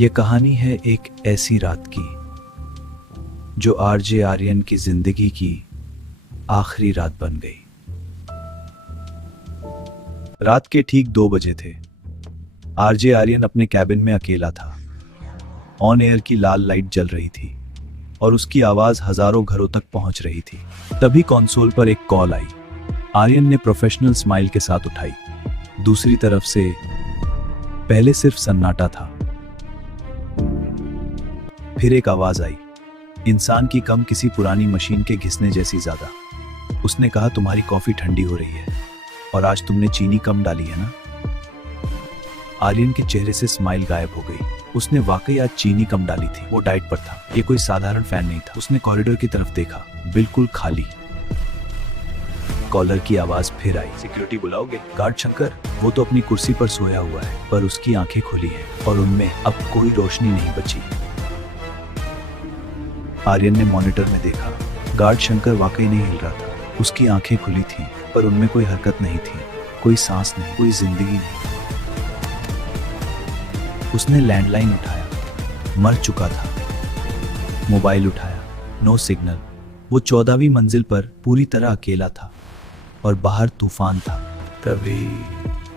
यह कहानी है एक ऐसी रात की जो आरजे आर्यन की जिंदगी की आखिरी रात बन गई। रात के ठीक 2 बजे थे। आरजे आर्यन अपने कैबिन में अकेला था। ऑन एयर की लाल लाइट जल रही थी और उसकी आवाज हजारों घरों तक पहुंच रही थी। तभी कंसोल पर एक कॉल आई। आर्यन ने प्रोफेशनल स्माइल के साथ उठाई। दूसरी तरफ से पहले सिर्फ सन्नाटा था, फिर एक आवाज आई, इंसान की कम, किसी पुरानी मशीन के घिसने जैसी ज्यादा। उसने कहा, तुम्हारी कॉफी ठंडी हो रही है और आज तुमने चीनी कम डाली है ना। आर्यन के चेहरे से स्माइल गायब हो गई। उसने वाकई आज चीनी कम डाली थी। वो डाइट पर था। ये कोई साधारण फैन नहीं था। उसने कॉरिडोर की तरफ देखा, बिल्कुल खाली। कॉलर की आवाज फिर आई, सिक्योरिटी बुलाओगे? गार्ड शंकर, वो तो अपनी कुर्सी पर सोया हुआ है, पर उसकी आंखें खुली हैं और उनमें अब कोई रोशनी नहीं बची। आर्यन ने मॉनिटर में देखा, गार्ड शंकर वाकई नहीं हिल रहा था। उसकी आंखें खुली थीं, पर उनमें कोई हरकत नहीं थी, कोई सांस नहीं, कोई जिंदगी नहीं। उसने लैंडलाइन उठाया, मर चुका था। मोबाइल उठाया, नो सिग्नल। वो 14वीं मंजिल पर पूरी तरह अकेला था और बाहर तूफान था। तभी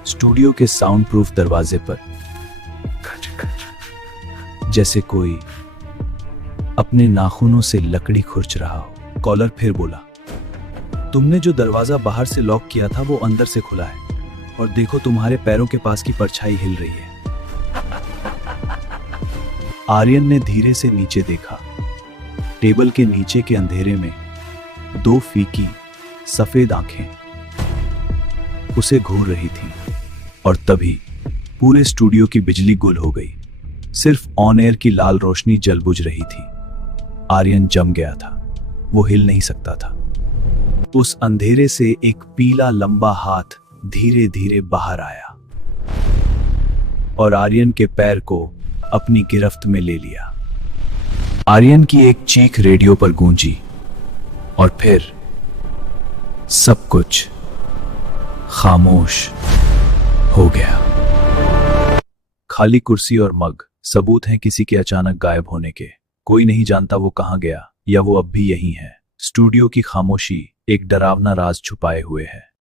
स्टूडियो के साउंड प्रूफ दरवाजे पर जैसे कोई अपने नाखूनों से लकड़ी खुरच रहा हो। कॉलर फिर बोला, तुमने जो दरवाजा बाहर से लॉक किया था वो अंदर से खुला है और देखो तुम्हारे पैरों के पास की परछाई हिल रही है। आर्यन ने धीरे से नीचे देखा। टेबल के नीचे के अंधेरे में 2 फीकी सफेद आंखें उसे घूर रही थीं और तभी पूरे स्टूडियो की बिजली गुल हो गई। सिर्फ ऑन एयर की लाल रोशनी जल बुझ रही थी। आर्यन जम गया था। वो हिल नहीं सकता था। उस अंधेरे से एक पीला लंबा हाथ धीरे धीरे बाहर आया और आर्यन के पैर को अपनी गिरफ्त में ले लिया। आर्यन की एक चीख रेडियो पर गूंजी और फिर सब कुछ खामोश हो गया। खाली कुर्सी और मग सबूत हैं किसी के अचानक गायब होने के। कोई नहीं जानता वो कहां गया या वो अब भी यहीं है। स्टूडियो की खामोशी एक डरावना राज छुपाए हुए है।